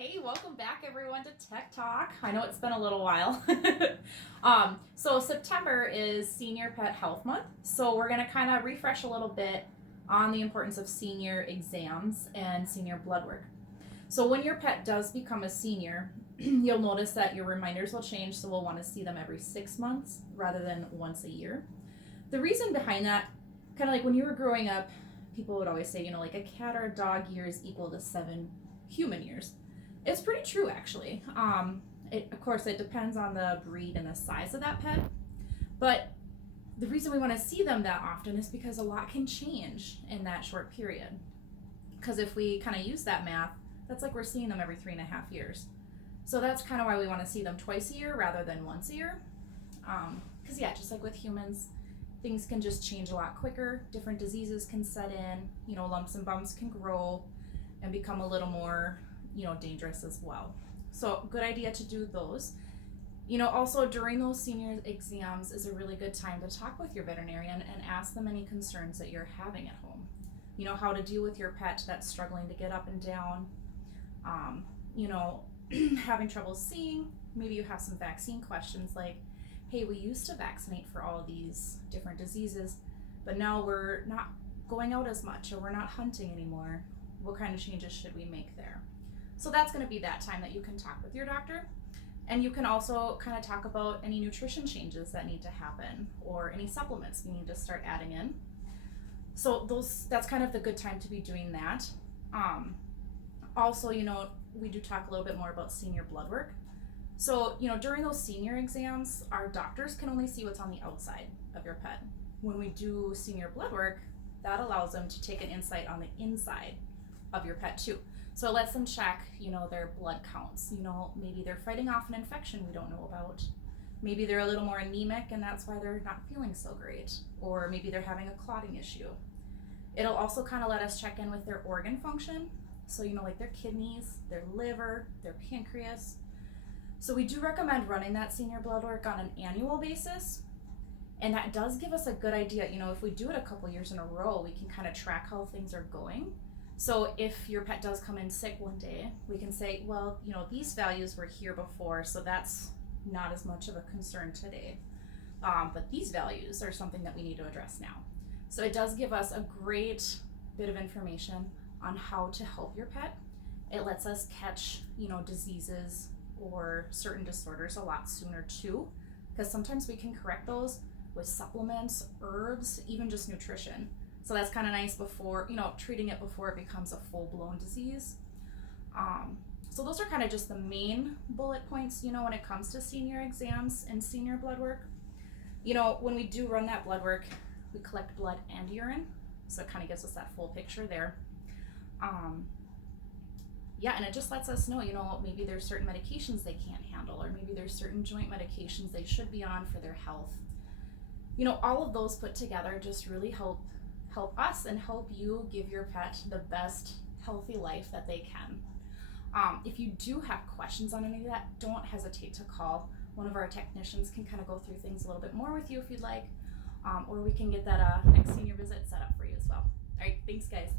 Hey, welcome back everyone to Tech Talk. I know it's been a little while. So September is Senior Pet Health Month. So we're going to kind of refresh a little bit on the importance of senior exams and senior blood work. So when your pet does become a senior, you'll notice that your reminders will change. So we'll want to see them every 6 months rather than once a year. The reason behind that, kind of like when you were growing up, people would always say, like a cat or a dog years equal to 7 human years. It's pretty true, actually. Of course, it depends on the breed and the size of that pet. But the reason we want to see them that often is because a lot can change in that short period. Because if we kind of use that math, that's like we're seeing them every 3.5 years. So that's kind of why we want to see them twice a year rather than once a year. Because, just like with humans, things can just change a lot quicker. Different diseases can set in. Lumps and bumps can grow and become a little more dangerous as well. So good idea to do those. Also during those senior exams is a really good time to talk with your veterinarian and ask them any concerns that you're having at home. How to deal with your pet that's struggling to get up and down, having trouble seeing. Maybe you have some vaccine questions like, hey, we used to vaccinate for all these different diseases, but now we're not going out as much or we're not hunting anymore. What kind of changes should we make there? So that's going to be that time that you can talk with your doctor. And you can also kind of talk about any nutrition changes that need to happen or any supplements you need to start adding in. So that's kind of the good time to be doing that. Also, we do talk a little bit more about senior blood work. So, during those senior exams, our doctors can only see what's on the outside of your pet. When we do senior blood work, that allows them to take an insight on the inside of your pet too. So it lets them check, their blood counts. Maybe they're fighting off an infection we don't know about. Maybe they're a little more anemic and that's why they're not feeling so great. Or maybe they're having a clotting issue. It'll also kind of let us check in with their organ function. So, like their kidneys, their liver, their pancreas. So we do recommend running that senior blood work on an annual basis. And that does give us a good idea. If we do it a couple years in a row, we can kind of track how things are going. So if your pet does come in sick one day, we can say, well, these values were here before, so that's not as much of a concern today. But these values are something that we need to address now. So it does give us a great bit of information on how to help your pet. It lets us catch, diseases or certain disorders a lot sooner too, because sometimes we can correct those with supplements, herbs, even just nutrition. So that's kind of nice before, treating it before it becomes a full-blown disease. So those are kind of just the main bullet points, when it comes to senior exams and senior blood work. When we do run that blood work, we collect blood and urine. So it kind of gives us that full picture there. And it just lets us know, maybe there's certain medications they can't handle, or maybe there's certain joint medications they should be on for their health. All of those put together just really help us and help you give your pet the best healthy life that they can. If you do have questions on any of that, don't hesitate to call. One of our technicians can kind of go through things a little bit more with you if you'd like, or we can get that next senior visit set up for you as well. All right, thanks guys.